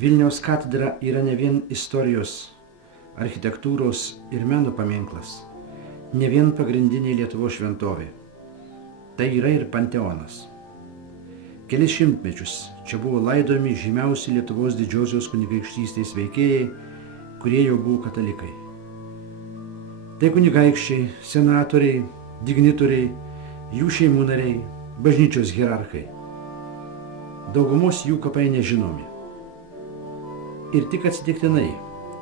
Vilniaus katedra yra ne vien istorijos, architektūros ir meno paminklas, ne vien pagrindinė Lietuvos šventovė. Tai yra ir panteonas. Kelis šimtmečius čia buvo laidojami žymiausi Lietuvos didžiosios kunigaikštystės veikėjai, kurie jau buvo katalikai. Tai kunigaikščiai, senatoriai, dignitoriai, jų šeimų nariai, bažnyčios hierarchai. Daugumos jų kapai nežinomi. Ir tik atsitiktinai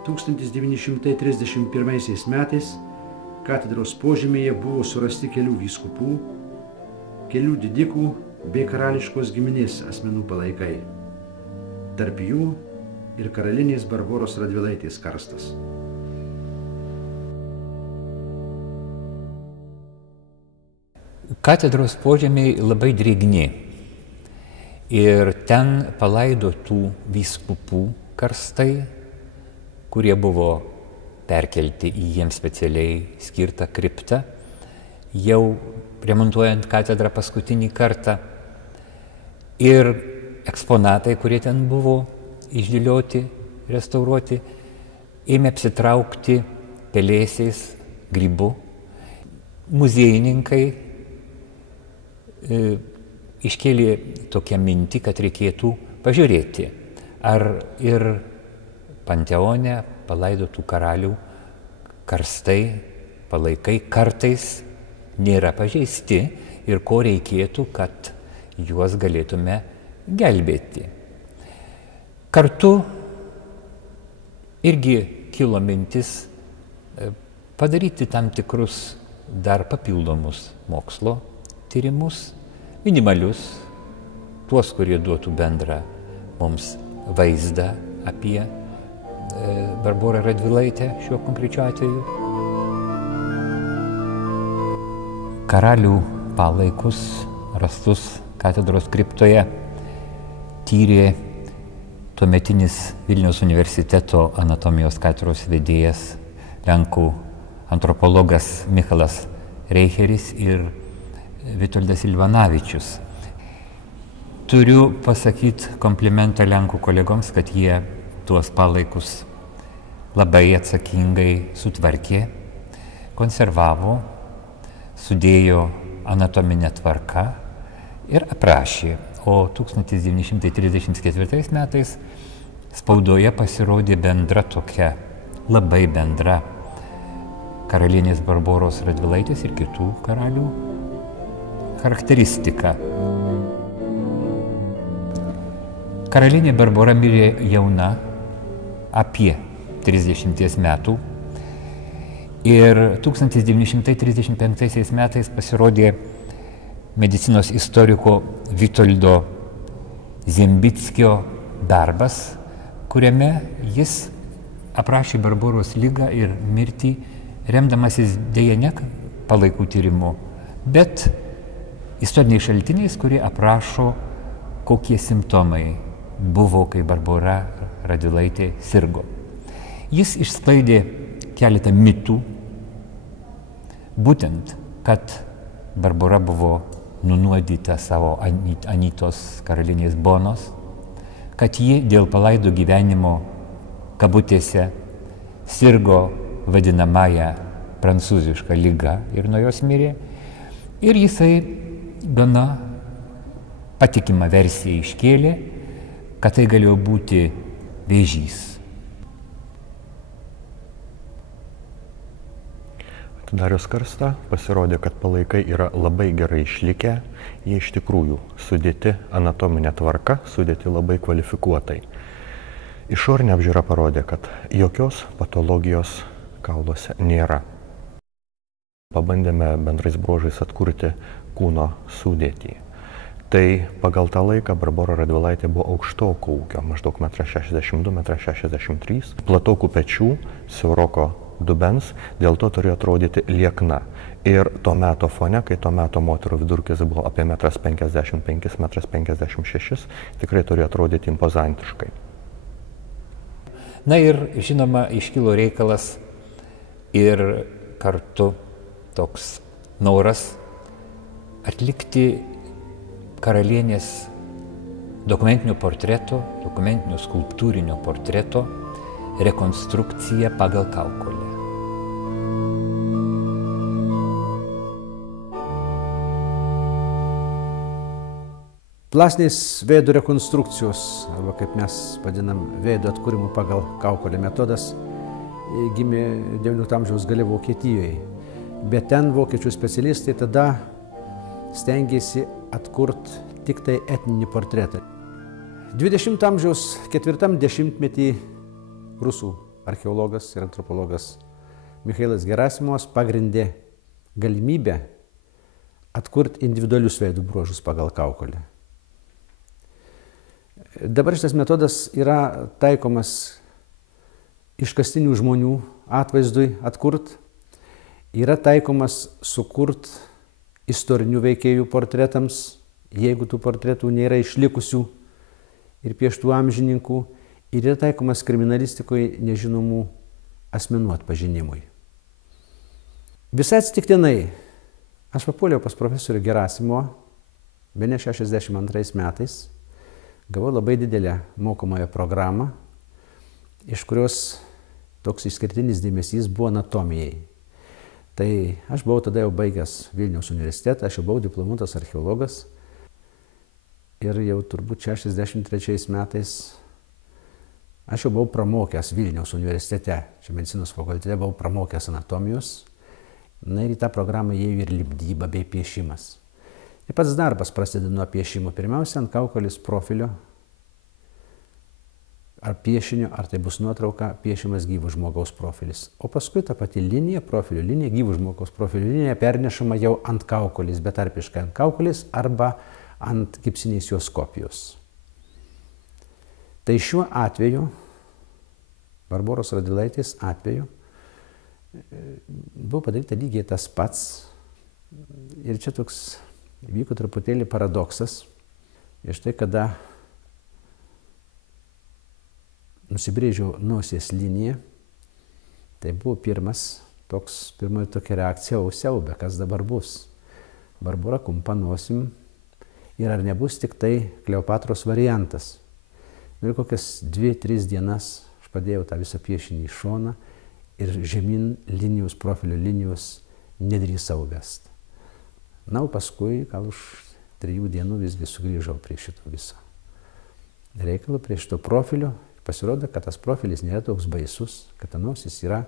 1931 metais katedros požemėje buvo surasti kelių vyskupų, kelių didikų bei karališkos giminės asmenų palaikai. Tarp jų ir karalienės Barboros Radvilaitės karstas. Katedros požemiai labai drėgni ir ten palaidotų vyskupų karstai, kurie buvo perkelti į jiems specialiai skirtą kriptą, jau remontuojant katedrą paskutinį kartą. Ir eksponatai, kurie ten buvo išdėlioti, restauruoti, ėmė apsitraukti pelėsiais, grybu. Muziejininkai iškėlė tokią mintį, kad reikėtų pažiūrėti, ar ir panteone palaidotų karalių karstai, palaikai kartais nėra pažeisti ir ko reikėtų, kad juos galėtume gelbėti. Kartu irgi kilo mintis padaryti tam tikrus dar papildomus mokslo tyrimus, minimalius, tuos, kurie duotų bendrą mums vaizdą apie Barborą Radvilaitę šiuo konkrečiu atveju. Karalių palaikus rastus katedros kriptoje tyrė tuometinis Vilniaus universiteto anatomijos katedros vedėjas, lenkų antropologas Michalas Reicheris ir Vitoldas Ilvanavičius. Turiu pasakyti komplimentą lenkų kolegoms, kad jie tuos palaikus labai atsakingai sutvarkė, konservavo, sudėjo anatominę tvarką ir aprašė. O 1934 metais spaudoje pasirodė bendra tokia, labai bendra karalienės Barboros Radvilaitės ir kitų karalių charakteristika. Karalienė Barbora mirė jauna, apie 30 metų, ir 1935 metais pasirodė medicinos istoriko Vitoldo Zembickio darbas, kuriame jis aprašė Barboros ligą ir mirtį, remdamasis dėja ne palaikų tyrimu, bet istoriniais šaltiniais, kurie aprašo, kokie simptomai buvo, kai Barbora Radvilaitė sirgo. Jis išsklaidė keletą mitų, būtent, kad Barbora buvo nunuodyta savo Anytos karalienės Bonos, kad ji dėl palaido gyvenimo kabutėse sirgo vadinamąją prancūzišką ligą ir nuo jos mirė. Ir jisai gana patikimą versiją iškėlė, kad tai galėjo būti vėžys. Atidarius karstą pasirodė, kad palaikai yra labai gerai išlikę, jie iš tikrųjų sudėti anatominė tvarka, sudėti labai kvalifikuotai. Išorinė apžiūra parodė, kad jokios patologijos kauluose nėra. Pabandėme bendrais bruožais atkurti kūno sudėtį. Tai pagal tą laiką Barbora Radvilaitė buvo aukštoko ūgio, maždaug 1,62 m, 1,63 m, platokų pečių, siauroko dubens, dėl to turėjo atrodyti liekna. Ir to meto fone, kai to meto moterų vidurkis buvo apie 1,55 m, 1,56 m, tikrai turėjo atrodyti impozantiškai. Na ir, žinoma, iškilo reikalas ir kartu toks noras atlikti karalienės dokumentinio portreto, dokumentinio skulptūrinio portreto rekonstrukciją pagal kaukolę. Plastinės veido rekonstrukcijos, arba kaip mes vadinam veido atkūrimo pagal kaukolę metodas, gimė XIX amžiaus gale Vokietijoje. Bet ten vokiečių specialistai tada stengėsi atkurti tik tai etninį portretą. 20 amžiaus 40-metį rusų archeologas ir antropologas Michailas Gerasimovas pagrindė galimybę atkurti individualius veidų bruožus pagal kaukolę. Dabar šitas metodas yra taikomas iškastinių žmonių atvaizdui atkurt, yra taikomas sukurt istorinių veikėjų portretams, jeigu tų portretų nėra išlikusių ir pieštų amžininkų, ir yra taikomas kriminalistikoje nežinomų asmenų atpažinimui. Visai atsitiktinai aš papuoliau pas profesorių Gerasimovą, bene 62 metais, gavau labai didelę mokomąją programą, iš kurios toks išskirtinis dėmesys buvo anatomijai. Tai aš buvau tada jau baigęs Vilniaus universitetą, aš jau buvau diplomuotas archeologas ir jau turbūt 63 metais aš jau buvau pramokęs Vilniaus universitete, čia medicinos fakultete buvau pramokęs anatomijos, na ir į tą programą įėjo ir lipdyba bei piešimas. Ir pats darbas prasideda nuo piešimo. Pirmiausia, ant kaukolės profilio ar piešinio, ar tai bus nuotrauka, piešimas gyvo žmogaus profilis. O paskui ta pati linija, profilio linija, gyvo žmogaus profilio linija pernešama jau ant kaukolės, betarpiškai ant kaukolės arba ant gipsinės jos kopijos. Tai šiuo atveju, Barboros Radvilaitės atveju, buvo padaryta lygiai tas pats. Ir čia toks vyko truputėlį paradoksas. Ir štai kada nusibrėžiau nosies liniją, tai buvo pirmoji tokia reakcija, o siaube, kas dabar bus. Barbora kumpa nosim ir ar nebus tik tai Kleopatros variantas. Ir kokias 2-3 dienas aš padėjau tą visą piešinį į šoną ir žemyn linijos, profilio linijos nedrįsau vest. Na, o paskui, gal už 3 dienų visgi sugrįžau prie šito viso reikalo, prie šito profilio. Pasirodo, kad tas profilis nėra toks baisus, kad ta nosis yra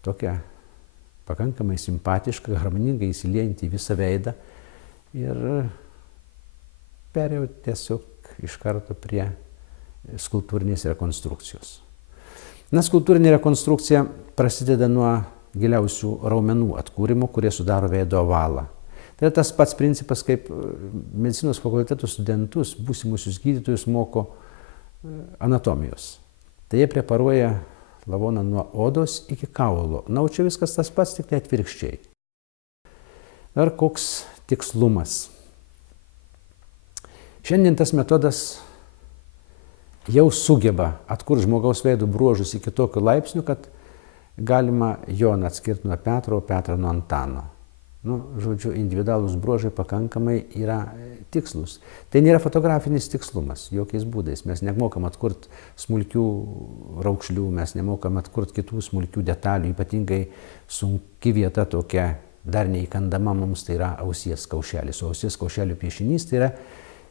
tokia pakankamai simpatiška, harmoningai įsiliejanti į visą veidą. Ir perėjau tiesiog iš karto prie skulptūrinės rekonstrukcijos. Na, skulptūrinė rekonstrukcija prasideda nuo giliausių raumenų atkūrimo, kurie sudaro veido ovalą. Tai yra tas pats principas, kaip medicinos fakulteto studentus, būsimusius gydytojus moko anatomijos. Tai jie preparuoja lavoną nuo odos iki kaulo. Na, o čia viskas tas pats, tik tai atvirkščiai. Dar koks tikslumas. Šiandien tas metodas jau sugeba atkurti žmogaus veido bruožus iki tokio laipsnio, kad galima Joną atskirti nuo Petro, o Petrą nuo Antano. Žodžiu, individualūs bruožai pakankamai yra tikslus. Tai nėra fotografinis tikslumas, jokiais būdais. Mes nemokam atkurti smulkių raukšlių, mes nemokam atkurti kitų smulkių detalių, ypatingai sunki vieta tokia, dar neįkandama mums, tai yra ausies kaušelis. O ausies kaušelio piešinys tai yra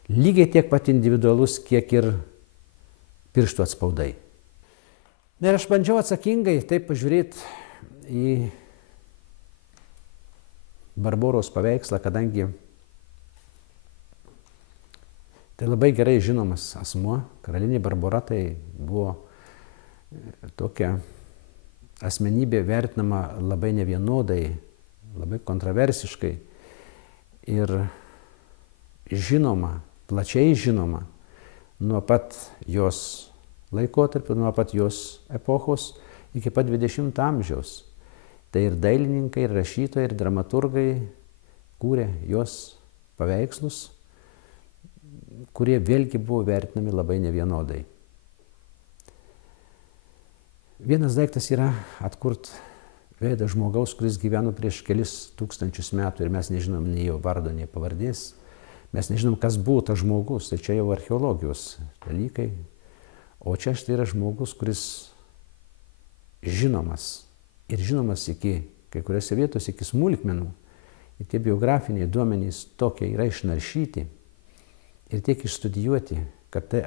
lygiai tiek pat individualus, kiek ir pirštų atspaudai. Ir aš bandžiau atsakingai taip pažiūrėti į Barboros paveikslą, kadangi tai labai gerai žinomas asmuo. Karalienė Barbora tai buvo tokia asmenybė vertinama labai nevienodai, labai kontroversiškai ir žinoma, plačiai žinoma nuo pat jos laikotarpio, nuo pat jos epochos iki pat 20 amžiaus. Tai ir dailininkai, ir rašytojai, ir dramaturgai kūrė jos paveikslus, kurie vėlgi buvo vertinami labai nevienodai. Vienas daiktas yra atkurt veidą žmogaus, kuris gyveno prieš kelis tūkstančius metų ir mes nežinom nei jo vardo, nei pavardės. Mes nežinom, kas buvo tas žmogus, tai čia jau archeologijos dalykai. O čia štai yra žmogus, kuris žinomas ir žinomas iki kai kuriuose vietose, iki smulkmenų. Ir tie biografiniai duomenys tokie yra išnaršyti ir tiek išstudijuoti, kad ta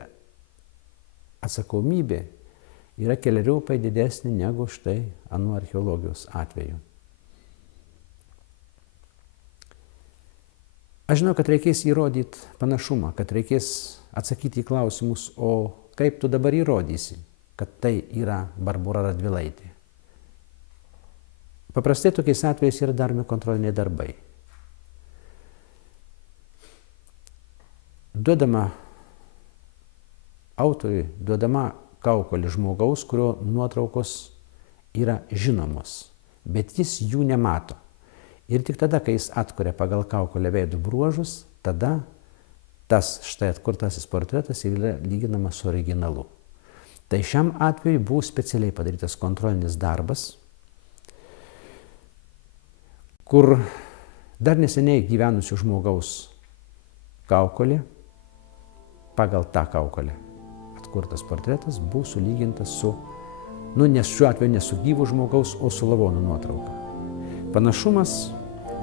atsakomybė yra keleriopai didesnė negu štai anų archeologijos atveju. Aš žinau, kad reikės įrodyti panašumą, kad reikės atsakyti į klausimus, o kaip tu dabar įrodysi, kad tai yra Barbora Radvilaitė. Paprastai tokiais atvejais yra daromi kontroliniai darbai. Autoriui duodama kaukolė žmogaus, kurio nuotraukos yra žinomos, bet jis jų nemato. Ir tik tada, kai jis atkuria pagal kaukolę veidų bruožus, tada tas štai atkurtasis portretas yra lyginamas su originalu. Tai šiam atveju buvo specialiai padarytas kontrolinis darbas, kur dar neseniai gyvenusių žmogaus kaukolė, pagal tą kaukolę atkurtas portretas buvo sulygintas su, nes šiuo atveju ne su gyvu žmogaus, o su lavonų nuotrauka. Panašumas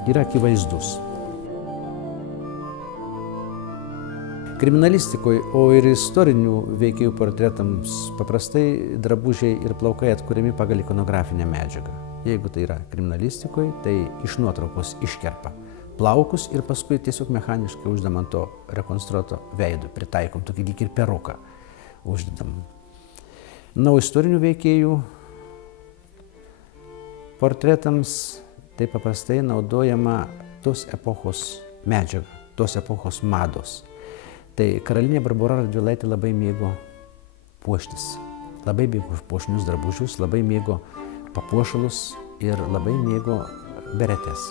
yra akivaizdus. Kriminalistikoje, o ir istorinių veikėjų portretams paprastai drabužiai ir plaukai atkuriami pagal ikonografinę medžiagą. Jeigu tai yra kriminalistikoje, tai iš nuotraukos iškerpa plaukus ir paskui tiesiog mechaniškai uždedam ant to rekonstruoto veido, pritaikom tokį lyg ir peruką uždedam. Na, o istorinių veikėjų portretams tai paprastai naudojama tos epochos medžiaga, tos epochos mados. Tai karalienė Barbora Radvilaitė labai mėgo puoštis, labai mėgo puošnius drabužius, labai mėgo papuošalus ir labai mėgo beretės.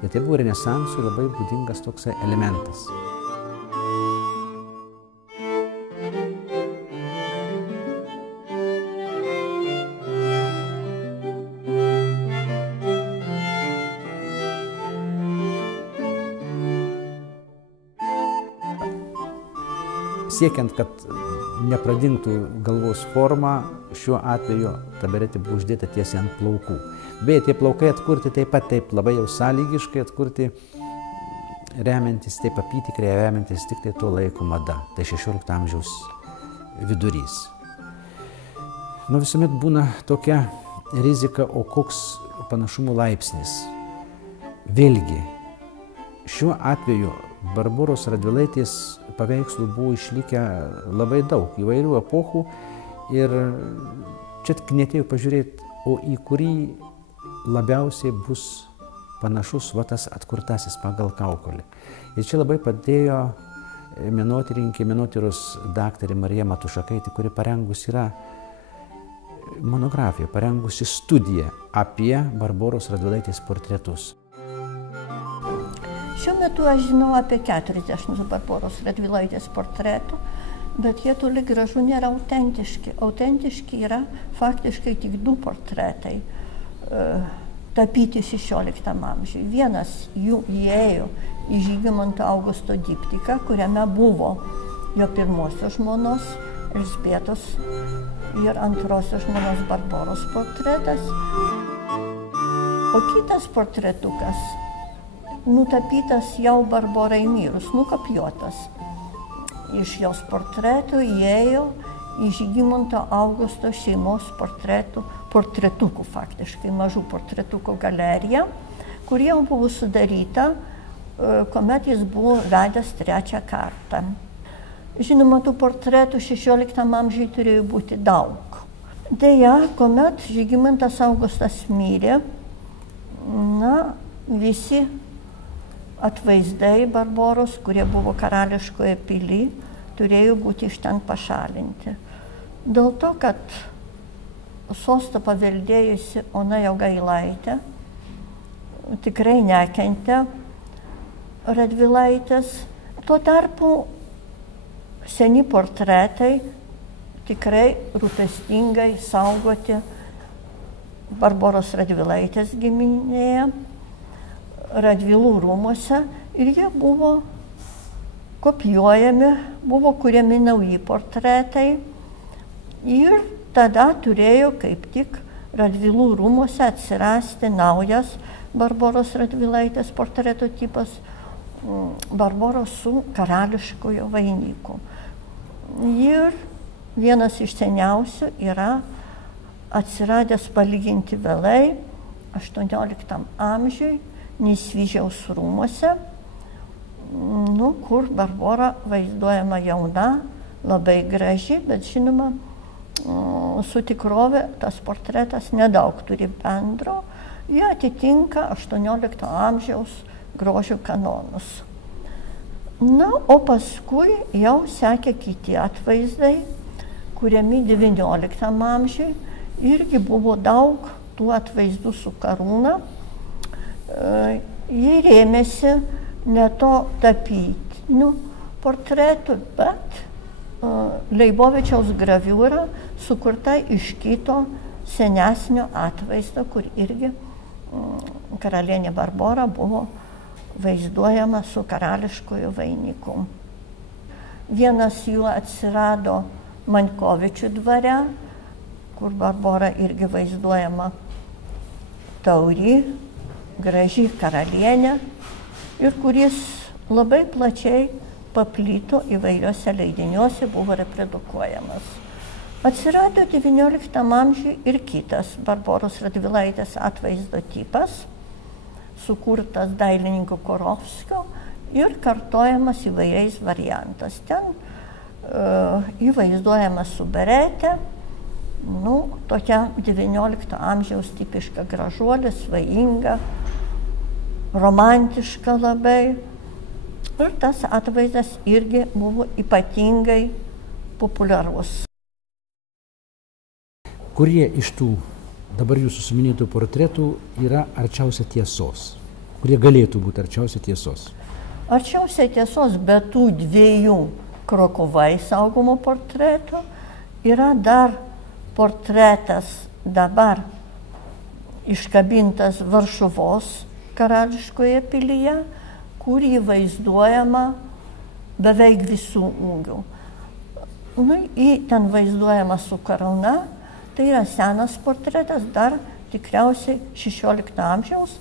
Ir tai buvo renesansui labai būdingas toksai elementas. Siekiant, kad nepradingtų galvos forma, šiuo atveju ta beretė buvo uždėta tiesiai ant plaukų. Beje, tie plaukai atkurti taip pat taip labai jau sąlygiškai atkurti, remiantis taip apytikriai, remiantis tik tai to laiko mada, tai 16 amžiaus vidurys. Nu, visuomet būna tokia rizika, o koks panašumų laipsnis. Vėlgi, šiuo atveju Barboros Radvilaitės paveikslų buvo išlikę labai daug įvairių epochų ir čia knietėjau pažiūrėti, o į kurį labiausiai bus panašus tas atkurtasis pagal kaukolę. Ir čia labai padėjo menotyrininkė, menotyros daktarė Marija Matušakaitė, kuri parengus yra monografiją, parengusi studiją apie Barboros Radvilaitės portretus. Šiuo metu aš žinau apie 40 Barboros Radvilaitės portretų, bet jie toli gražu nėra autentiški. Autentiški yra faktiškai tik 2 portretai tapyti 16 amžiui. Vienas jų įėjo į Žygimanto Augusto diptiką, kuriame buvo jo pirmosios žmonos Elžbietos ir antrosios žmonos Barboros portretas. O kitas portretukas nutapytas jau Barborai mirus, nukopijuotas. Iš jos portretų įėjo į Žygimanto Augusto šeimos portretukų faktiškai, mažų portretukų galeriją, kur jau buvo sudaryta, kuomet jis buvo vedęs 3 kartą. Žinoma, tų portretų 16 amžiui turėjo būti daug. Deja, kuomet Žygimantas Augustas mirė, visi atvaizdai Barboros, kurie buvo karališkoje pily, turėjo būti iš ten pašalinti. Dėl to, kad sostą paveldėjusi Ona Jogailaitė tikrai nekentė Radvilaitės. Tuo tarpu seni portretai tikrai rūpestingai saugoti Barboros Radvilaitės giminėje, Radvilų rūmuose, ir jie buvo kopijuojami, buvo kuriami nauji portretai, ir tada turėjo kaip tik Radvilų rūmuose atsirasti naujas Barboros Radvilaitės portreto tipas, Barboros su karališkojo vainiku. Ir vienas iš seniausių yra atsiradęs palyginti vėlai, 18 amžiui, Nesvyžiaus rūmuose, kur Barbora vaizduojama jauna, labai graži, bet žinoma, su tikrove tas portretas nedaug turi bendro. Jie atitinka 18 amžiaus grožio kanonus. O paskui jau sekė kiti atvaizdai, kuriami 19 amžiui. Irgi buvo daug tų atvaizdų su karūna. Jie rėmėsi ne to tapytinių portretų, bet Leibovičiaus graviūra sukurta iš kito senesnio atvaizdo, kur irgi karalienė Barbora buvo vaizduojama su karališkoju vainiku. Vienas jų atsirado Mankovičių dvare, kur Barbora irgi vaizduojama tauri, graži karalienė, ir kuris labai plačiai paplito įvairiuose leidiniuose, buvo reprodukuojamas. Atsirado XIX amžiui ir kitas Barboros Radvilaitės atvaizdo tipas, sukurtas dailininko Korovskio ir kartojamas įvairiais variantas. Ten įvaizduojama su berete, tokia XIX amžiaus tipiška gražuolė, svajinga, romantiška labai. Ir tas atvaizdas irgi buvo ypatingai populiarus. Kurie iš tų dabar jūsų suminėtų portretų yra arčiausia tiesos? Kurie galėtų būti arčiausia tiesos? Arčiausia tiesos be tų dviejų Krokuvai saugomo portretų yra dar portretas dabar iškabintas Varšuvos karališkoje pilyje, kur jį vaizduojama beveik visų ūgių. Ten vaizduojama su karūna, tai yra senas portretas, dar tikriausiai 16 amžiaus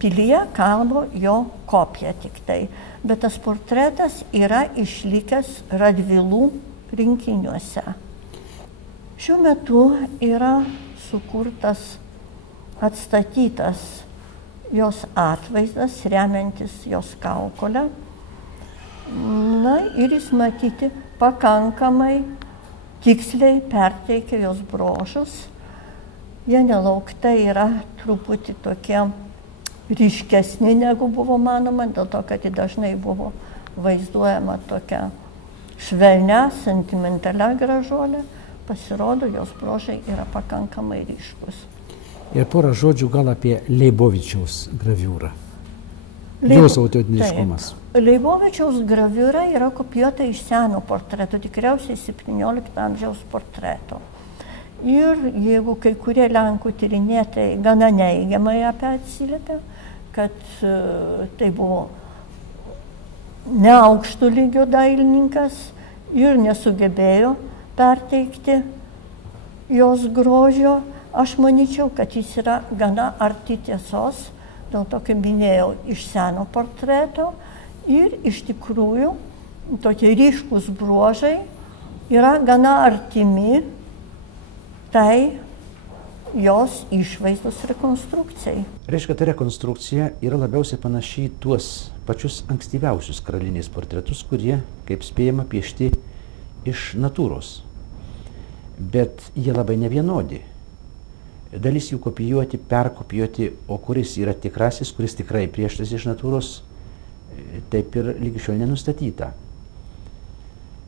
pilyje kabo jo kopija tik tai. Bet tas portretas yra išlikęs Radvilų rinkiniuose. Šiuo metu yra sukurtas, atstatytas jos atvaizdas, remiantis jos kaukolę. Ir jis matyti pakankamai tiksliai perteikia jos bruožus. Jie nelauktai yra truputį tokie ryškesni, negu buvo manoma, dėl to, kad ji dažnai buvo vaizduojama tokia švelnia, sentimentalia gražuolė. Pasirodo, jos bruožai yra pakankamai ryškus. Ir porą žodžių gal apie Leibovičiaus graviūrą. Jos autentiškumas. Leibovičiaus graviūra yra kopijuota iš seno portreto, tikriausiai 17 amžiaus portreto. Ir jeigu kai kurie lenkų tyrinėtojai gana neigiamai apie atsiliepia, kad tai buvo neaukšto lygio dailininkas ir nesugebėjo perteikti jos grožio, aš manyčiau, kad jis yra gana arti tiesos, dėl to, kaip minėjau, iš seno portreto, ir iš tikrųjų tokie ryškus bruožai yra gana artimi tai jos išvaizdos rekonstrukcijai. Reiškia, ta rekonstrukcija yra labiausiai panaši į tuos pačius ankstyviausius karalienės portretus, kurie, kaip spėjama, piešti iš natūros. Bet jie labai nevienodi. Dalis jų kopijuoti, perkopijuoti, o kuris yra tikrasis, kuris tikrai pieštas iš natūros, taip ir lygi šiol nenustatyta.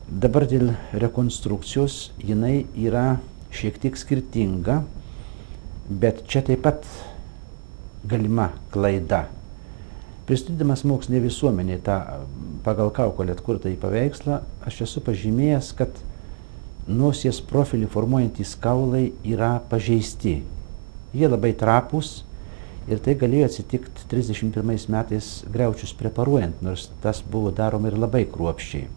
Dabar dėl rekonstrukcijos jinai yra šiek tiek skirtinga, bet čia taip pat galima klaida. Pristatydamas mokslinė visuomenė tą pagal Kaukolę atkurtą į paveikslą, aš esu pažymėjęs, kad nosies profilį formuojantys kaulai yra pažeisti. Jie labai trapūs ir tai galėjo atsitikti 31 metais griaučius preparuojant, nors tas buvo daroma ir labai kruopščiai.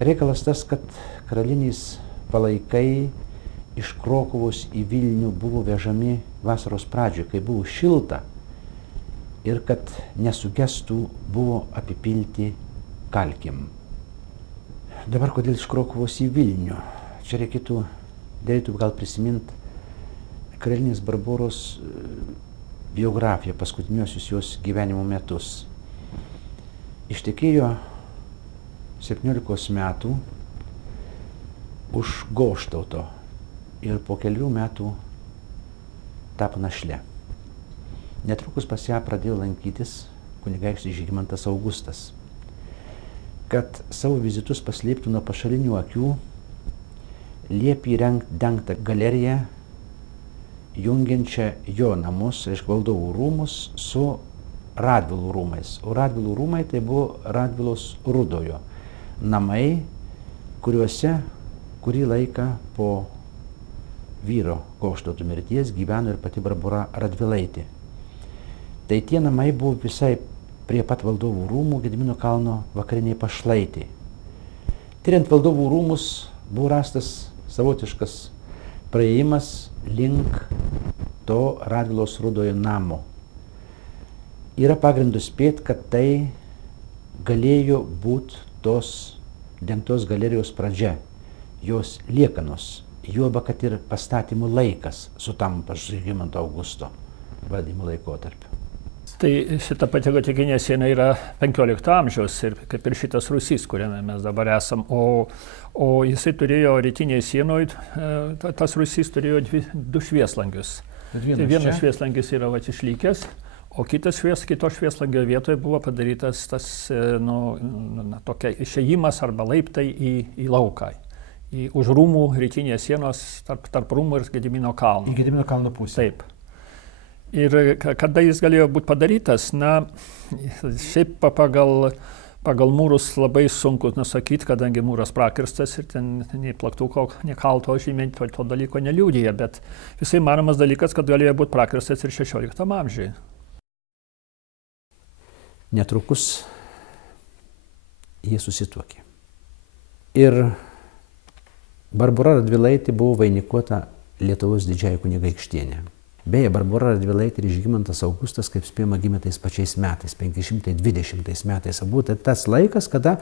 Reikalas tas, kad karaliniais palaikai iš Krokuvos į Vilnių buvo vežami vasaros pradžioje, kai buvo šilta ir kad nesugestų buvo apipilti kalkėm. Dabar kodėl iš Krokuvos į Vilnių? Čia dėlėtų gal prisiminti karalienės Barboros biografiją, paskutiniuosius jos gyvenimo metus. Ištekėjo 17 metų už Goštauto ir po kelių metų tapo našle. Netrukus pas ją pradėjo lankytis kunigaikštis Žygimantas Augustas. Kad savo vizitus paslėptų nuo pašalinių akių, liepė įrengti dengtą galeriją, jungiančią jo namus, reiškia valdovų rūmus, su Radvilų rūmais. O Radvilų rūmai tai buvo Radvilos Rudojo namai, kuriuose kurį laiką po vyro Goštauto mirties gyveno ir pati Barbora Radvilaitė. Tai tie namai buvo visai prie pat valdovų rūmų Gedimino kalno vakariniai pašlaitė. Tyriant valdovų rūmus buvo rastas savotiškas praėjimas link to Radvilos Rudojo namo. Yra pagrindų spėti, kad tai galėjo būti tos dengtos galerijos pradžia, jos liekanos, juoba, kad ir pastatymų laikas sutampa Žygimanto Augusto valdymo laikotarpiu. Tai šita pati gotikinė siena yra 15 amžiaus ir kaip ir šitas rūsys, kuriame mes dabar esam. O jisai turėjo rytinėje sienoje, tas rūsys turėjo du švieslangius. Tai vienas švieslangis yra išlikęs, o kito švieslangio vietoje buvo padarytas tas tokia išėjimas arba laiptai į lauką. Už rūmų rytinės sienos tarp rūmų ir Gedimino kalno. Į Gedimino kalno pusę. Taip. Ir kada jis galėjo būti padarytas, šiaip pagal mūrus labai sunku nusakyti, kadangi mūras prakirstas ir ten nei plaktuko, nei kalto žymiai to dalyko neliūdija, bet visai manomas dalykas, kad galėjo būti prakirstas ir 16 amžiuje. Netrukus jie susituokė. Ir Barbora Radvilaitė buvo vainikuota Lietuvos didžiąja kunigaikštienė. Beje, Barbora Radvilaitė ir Žygimantas Augustas, kaip spėjama, gimė tais pačiais metais, 520 metais. Būtent tas laikas, kada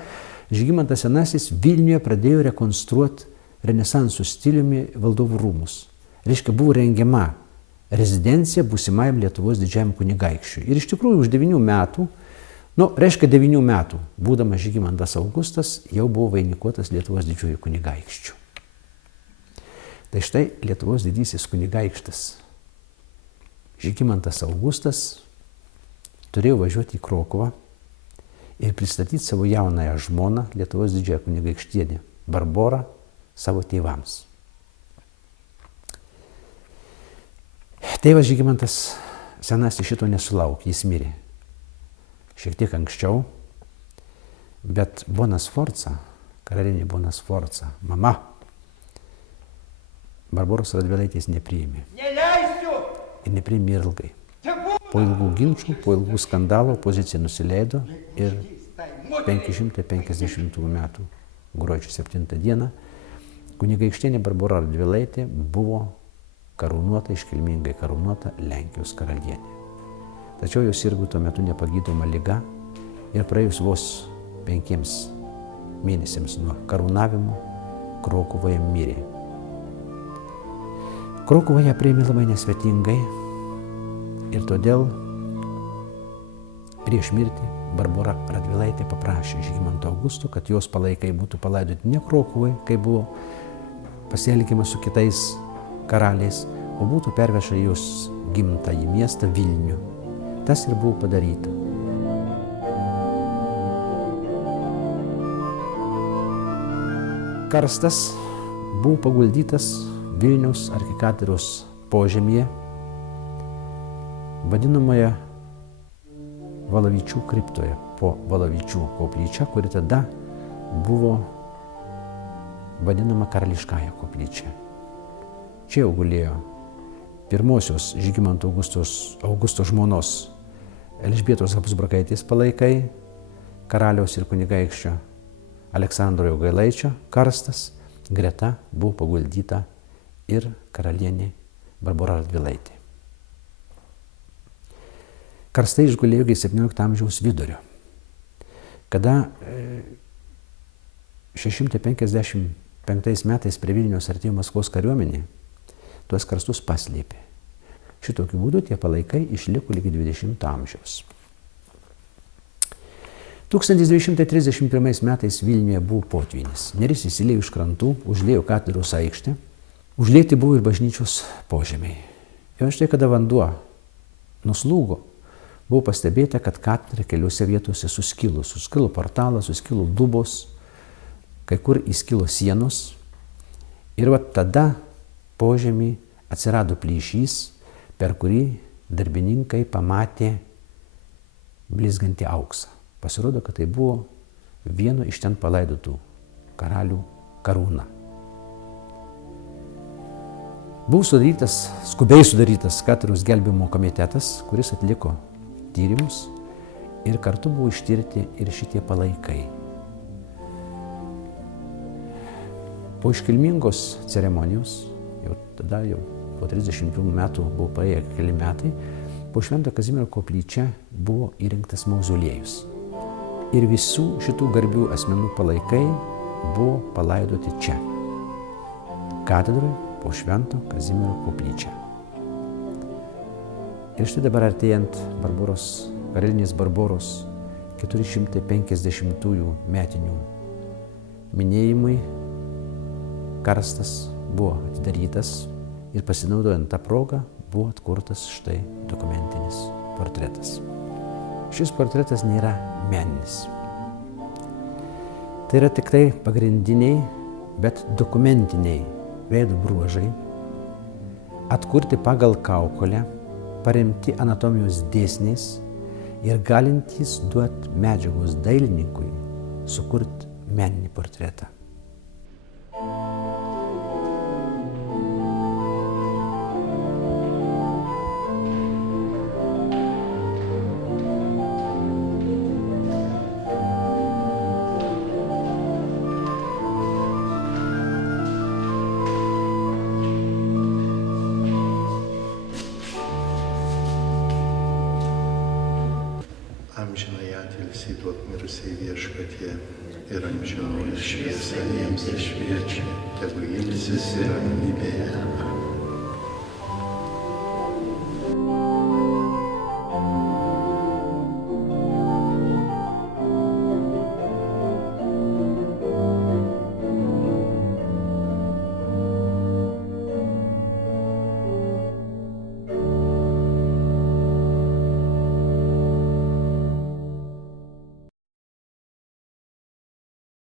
Žygimantas Senasis Vilniuje pradėjo rekonstruoti renesansų stiliumi valdovų rūmus. Reiškia, buvo rengiama rezidencija būsimajam Lietuvos didžiajam kunigaikščiui. Ir iš tikrųjų už 9 metų, reiškia 9 metų, būdamas Žygimantas Augustas, jau buvo vainikuotas Lietuvos didžiųjų kunigaikščių. Tai štai Lietuvos didysis kunigaikštis Žygimantas Augustas turėjo važiuoti į Krokuvą ir pristatyti savo jaunąją žmoną, Lietuvos didžiąją kunigaikštienę Barborą, savo tėvams. Tėvas Žygimantas Senasis šito nesulaukė, jis mirė šiek tiek anksčiau, bet Bona Sforza, karalienė Bona Sforza, mama, Barboros Radvilaitės nepriėmė. Ir nepriėmė ir ilgai. Po ilgų ginčų, po ilgų skandalų pozicija nusileido ir 550 metų gruodžio 7 dieną kunigaikštienė Barbora Radvilaitė buvo karūnuota, iškilmingai karūnuota Lenkijos karalienė. Tačiau jos sirgo tuo metu nepagydoma liga ir praėjus vos 5 mėnesiams nuo karūnavimo Krokuvoje mirė. Krokuvoje priėmė labai nesvetingai ir todėl prieš mirtį Barbora Radvilaitė paprašė Žygimanto Augusto, kad jos palaikai būtų palaidoti ne Krokuvoje, kai buvo pasielgiama su kitais karaliais, o būtų pervežę jos gimtąjį miestą Vilnių. Tas ir buvo padaryta. Karstas buvo paguldytas Vilniaus arkikatedros požemyje, vadinamoje Valavičių kriptoje, po Valavičių koplyčia, kuri tada buvo vadinama Karališkąja koplyčia. Čia jau gulėjo pirmosios Žygimanto Augusto žmonos Elžbietos Habsburgaitės palaikai, karaliaus ir kunigaikščio Aleksandro Jogailaičio karstas, greta buvo paguldyta ir karalienė Barbora Radvilaitė. Karstai išgulėjo iki 17 amžiaus vidurio, kada 655 metais prie Vilniaus artėjo Maskvos kariuomenė, tuos karstus paslėpė. Šitokiu būdu tie palaikai išliko iki 20 amžiaus. 1231 metais Vilniuje buvo potvynis. Neris įsilėjo iš krantų, užliejo katedros aikštę, užlieti buvo ir bažnyčios požemiai. Ir štai, kada vanduo nuslūgo, buvo pastebėta, kad katedra keliose vietose suskilo. Suskilo portalas, suskilo lubos, kai kur įskilo sienos. Ir tada požemį atsirado plyšys, per kurį darbininkai pamatė blizgantį auksą. Pasirodo, kad tai buvo vieno iš ten palaidotų karalių karūna. Buvo skubiai sudarytas katedros gelbėjimo komitetas, kuris atliko tyrimus ir kartu buvo ištirti ir šitie palaikai. Po iškilmingos ceremonijos, jau po 31 metų buvo praėję keli metai, po Švento Kazimiero koplyčia buvo įrengtas mauzoliejus. Ir visų šitų garbių asmenų palaikai buvo palaidoti čia, katedroje po Švento Kazimiero koplyčia. Ir štai dabar artėjant karalienės Barboros 450-ųjų metinių minėjimui, karstas buvo atidarytas ir pasinaudojant tą progą buvo atkurtas štai dokumentinis portretas. Šis portretas nėra meninis. Tai yra tik tai pagrindiniai, bet dokumentiniai veido bruožai, atkurti pagal kaukolę, paremti anatomijos dėsniais ir galintys duoti medžiagos dailininkui sukurti meninį portretą. Amžinai atilsį duok mirusiai Viešpatie ir amžinoji šviesa jiems šviečia, tegu ilsisi ramybėje.